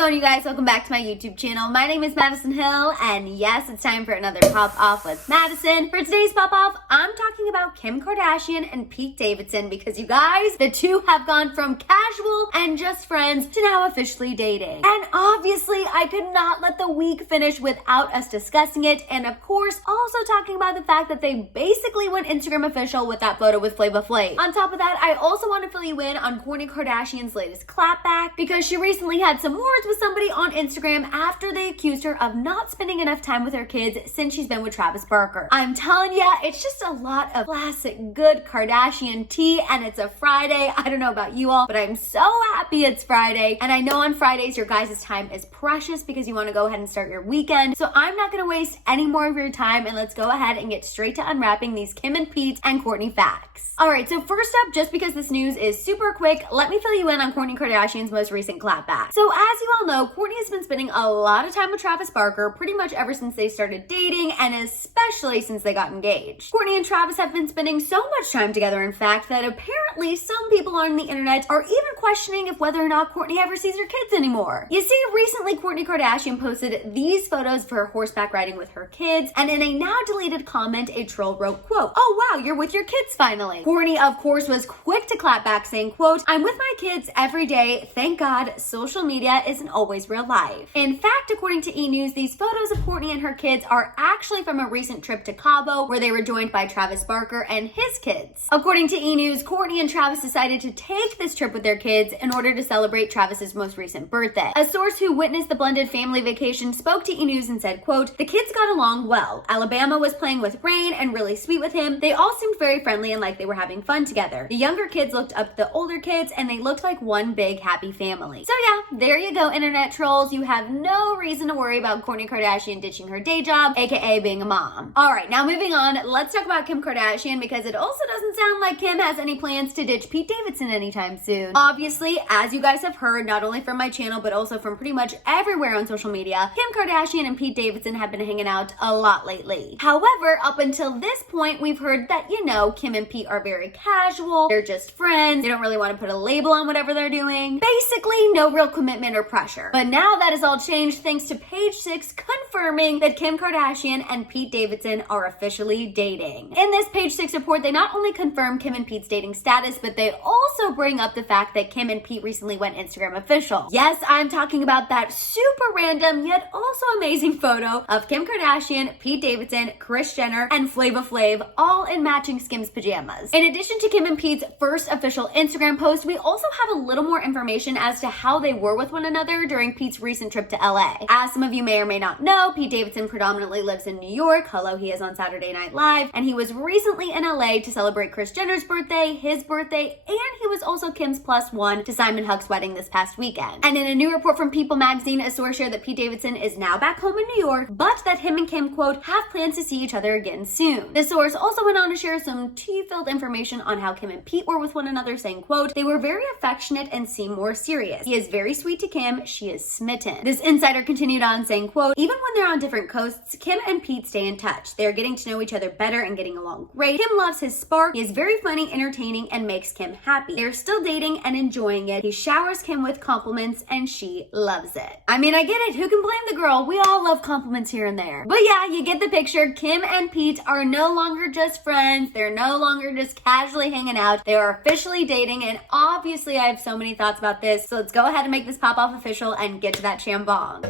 going, you guys? Welcome back to my YouTube channel. My name is Maddison Hill, and yes, it's time for another Pop Off with Maddison. For today's Pop Off, I'm talking about Kim Kardashian and Pete Davidson because, you guys, the two have gone from casual and just friends to now officially dating. And obviously, I could not let the week finish without us discussing it, and of course, also talking about the fact that they basically went Instagram official with that photo with Flavor Flav. On top of that, I also want to fill you in on Kourtney Kardashian's latest clap back because she recently had some words with somebody on Instagram after they accused her of not spending enough time with her kids since she's been with Travis Barker. I'm telling ya, it's just a lot of classic good Kardashian tea, and it's a Friday. I don't know about you all, but I'm so happy it's Friday. And I know on Fridays your guys' time is precious because you want to go ahead and start your weekend. So I'm not going to waste any more of your time, and let's go ahead and get straight to unwrapping these Kim and Pete and Kourtney facts. All right, so first up, just because this news is super quick, let me fill you in on Kourtney Kardashian's most recent clap back. So as you all know, Kourtney has been spending a lot of time with Travis Barker pretty much ever since they started dating, and especially since they got engaged. Kourtney and Travis have been spending so much time together, in fact, that apparently some people on the internet are even questioning if whether or not Kourtney ever sees her kids anymore. You see, recently Kourtney Kardashian posted these photos of her horseback riding with her kids, and in a now deleted comment, a troll wrote, quote, "Oh wow, you're with your kids finally." Kourtney, of course, was quick to clap back saying, quote, "I'm with my kids every day. Thank God social media isn't always real life." In fact, according to E! News, these photos of Kourtney and her kids are actually from a recent trip to Cabo where they were joined by Travis Barker and his kids. According to E! News, Kourtney and Travis decided to take this trip with their kids in order to celebrate Travis's most recent birthday. A source who witnessed the blended family vacation spoke to E! News and said, quote, "The kids got along well. Alabama was playing with Rain and really sweet with him. They all seemed very friendly and like they were having fun together. The younger kids looked up to the older kids and they looked like one big happy family." So yeah, there you go, internet trolls. You have no reason to worry about Kourtney Kardashian ditching her day job, aka being a mom. All right, now moving on, let's talk about Kim Kardashian because it also doesn't sound like Kim has any plans to ditch Pete Davidson anytime soon. Obviously, as you guys have heard, not only from my channel, but also from pretty much everywhere on social media, Kim Kardashian and Pete Davidson have been hanging out a lot lately. However, up until this point, we've heard that, you know, Kim and Pete are very casual, they're just friends, they don't really want to put a label on whatever they're doing. Basically, no real commitment or pressure. But now that has all changed thanks to Page 6 confirming that Kim Kardashian and Pete Davidson are officially dating. In this Page 6 report, they not only confirm Kim and Pete's dating status, but they also bring up the fact that Kim and Pete recently went Instagram official. Yes, I'm talking about that super random yet also amazing photo of Kim Kardashian, Pete Davidson, Kris Jenner, and Flavor Flav all in matching Skims pajamas. In addition to Kim and Pete's first official Instagram post, we also have a little more information as to how they were with one another during Pete's recent trip to LA. As some of you may or may not know, Pete Davidson predominantly lives in New York. Hello, he is on Saturday Night Live, and he was recently in LA to celebrate Kris Jenner's birthday, his birthday, and he was also Kim's +1 to Simon Huck's wedding this past weekend. And in a new report from People magazine, a source shared that Pete Davidson is now back home in New York, but that him and Kim, quote, have plans to see each other again soon. The source also went on to share some tea-filled information on how Kim and Pete were with one another, saying, quote, "They were very affectionate and seem more serious. He is very sweet to Kim. She is smitten." This insider continued on saying, quote, "Even when they're on different coasts, Kim and Pete stay in touch. They are getting to know each other better and getting along great. Kim loves his spark. He is very funny, entertaining, and makes Kim happy. They're still dating and enjoying it. He showers Kim with compliments and she loves it." I mean, I get it. Who can blame the girl? We all love compliments here and there. But yeah, you get the picture. Kim and Pete are no longer just friends. They're no longer just casually hanging out. They are officially dating, and obviously I have so many thoughts about this. So let's go ahead and make this pop off official and get to that chambong.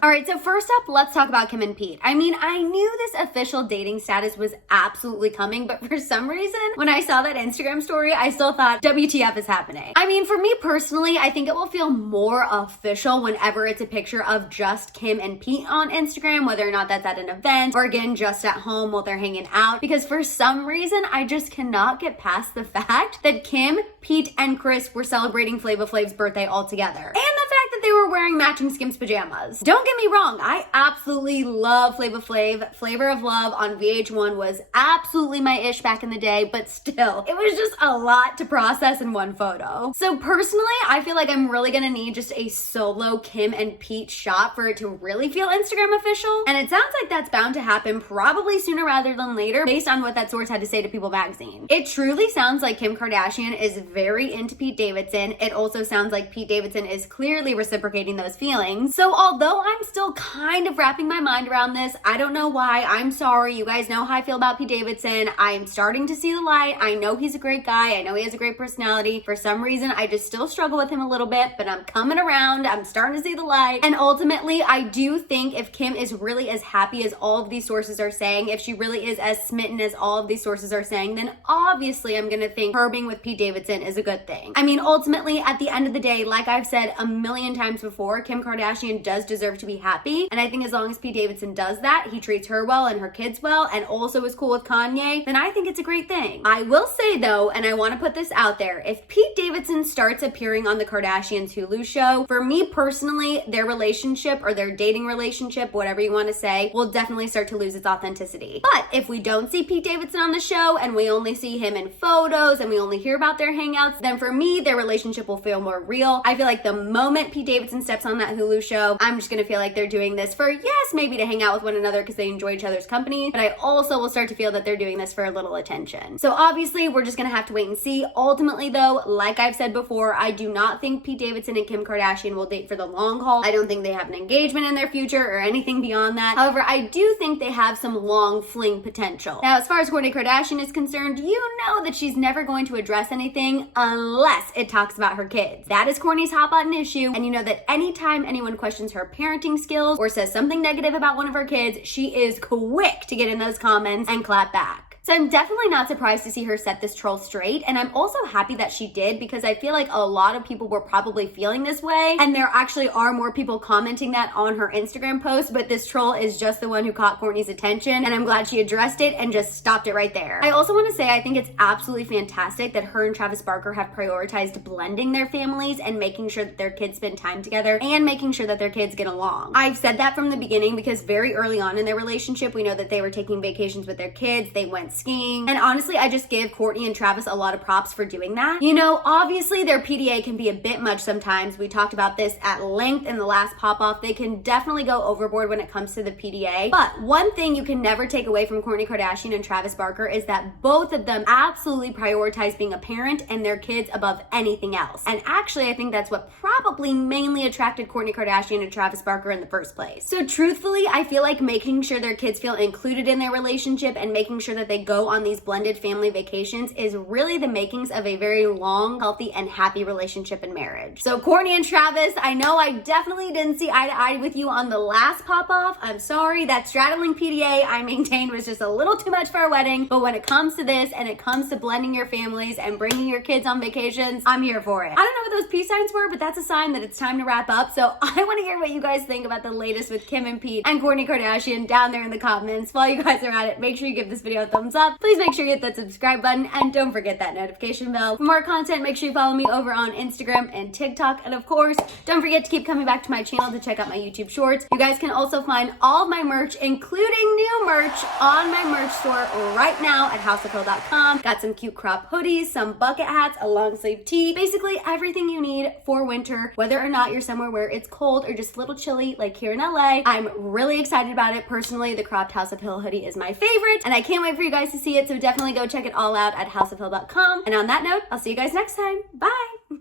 All right, so first up, let's talk about Kim and Pete. I mean, I knew this official dating status was absolutely coming, but for some reason, when I saw that Instagram story, I still thought, WTF is happening? I mean, for me personally, I think it will feel more official whenever it's a picture of just Kim and Pete on Instagram, whether or not that's at an event or again, just at home while they're hanging out, because for some reason, I just cannot get past the fact that Kim, Pete, and Kris were celebrating Flavor Flav's birthday all together. And the fact that they were wearing matching Skims pajamas. Don't get me wrong, I absolutely love Flava Flav. Flavor of Love on VH1 was absolutely my ish back in the day, but still, it was just a lot to process in one photo. So personally, I feel like I'm really gonna need just a solo Kim and Pete shot for it to really feel Instagram official. And it sounds like that's bound to happen probably sooner rather than later based on what that source had to say to People magazine. It truly sounds like Kim Kardashian is very into Pete Davidson. It also sounds like Pete Davidson is clearly reciprocating those feelings. So although I'm still kind of wrapping my mind around this, I don't know why. I'm sorry. You guys know how I feel about Pete Davidson. I'm starting to see the light. I know he's a great guy. I know he has a great personality. For some reason, I just still struggle with him a little bit, but I'm coming around. I'm starting to see the light. And ultimately, I do think if Kim is really as happy as all of these sources are saying, if she really is as smitten as all of these sources are saying, then obviously I'm gonna think her being with Pete Davidson is a good thing. I mean, ultimately, at the end of the day, like I've said a million times before, Kim Kardashian does deserve to be happy. And I think as long as Pete Davidson does that, he treats her well and her kids well, and also is cool with Kanye, then I think it's a great thing. I will say though, and I want to put this out there, if Pete Davidson starts appearing on the Kardashians Hulu show, for me personally, their relationship or their dating relationship, whatever you want to say, will definitely start to lose its authenticity. But if we don't see Pete Davidson on the show and we only see him in photos and we only hear about their hangouts, then for me, their relationship will feel more real. I feel like the moment Pete Davidson steps on that Hulu show, I'm just gonna feel like they're doing this for, yes, maybe to hang out with one another because they enjoy each other's company, but I also will start to feel that they're doing this for a little attention. So obviously, we're just gonna have to wait and see. Ultimately though, like I've said before, I do not think Pete Davidson and Kim Kardashian will date for the long haul. I don't think they have an engagement in their future or anything beyond that. However, I do think they have some long fling potential. Now, as far as Kourtney Kardashian is concerned, you know that she's never going to address anything unless it talks about her kids. That is Kourtney's hot button issue, and you know that anytime anyone questions her parenting skills or says something negative about one of her kids, she is quick to get in those comments and clap back. So I'm definitely not surprised to see her set this troll straight, and I'm also happy that she did because I feel like a lot of people were probably feeling this way, and there actually are more people commenting that on her Instagram post, but this troll is just the one who caught Kourtney's attention, and I'm glad she addressed it and just stopped it right there. I also want to say I think it's absolutely fantastic that her and Travis Barker have prioritized blending their families and making sure that their kids spend time together and making sure that their kids get along. I've said that from the beginning because very early on in their relationship, we know that they were taking vacations with their kids, they went skiing, and honestly, I just give Kourtney and Travis a lot of props for doing that. You know, obviously their PDA can be a bit much sometimes. We talked about this at length in the last pop-off. They can definitely go overboard when it comes to the PDA, but one thing you can never take away from Kourtney Kardashian and Travis Barker is that both of them absolutely prioritize being a parent and their kids above anything else. And actually, I think that's what probably mainly attracted Kourtney Kardashian and Travis Barker in the first place. So truthfully, I feel like making sure their kids feel included in their relationship and making sure that they go on these blended family vacations is really the makings of a very long, healthy, and happy relationship and marriage. So Kourtney and Travis, I know I definitely didn't see eye to eye with you on the last pop-off. I'm sorry, that straddling PDA I maintained was just a little too much for our wedding, but when it comes to this and it comes to blending your families and bringing your kids on vacations, I'm here for it. I don't know what those peace signs were, but that's a sign that it's time to wrap up, so I want to hear what you guys think about the latest with Kim and Pete and Kourtney Kardashian down there in the comments. While you guys are at it, make sure you give this video a thumbs up. Please make sure you hit that subscribe button and don't forget that notification bell. For more content, make sure you follow me over on Instagram and TikTok. And of course, don't forget to keep coming back to my channel to check out my YouTube shorts. You guys can also find all of my merch, including new merch, on my merch store right now at houseofhill.com. Got some cute crop hoodies, some bucket hats, a long sleeve tee, basically everything you need for winter, whether or not you're somewhere where it's cold or just a little chilly like here in LA. I'm really excited about it. Personally, the cropped House of Hill hoodie is my favorite, and I can't wait for you guys to see it, so definitely go check it all out at houseofhill.com. And on that note, I'll see you guys next time. Bye!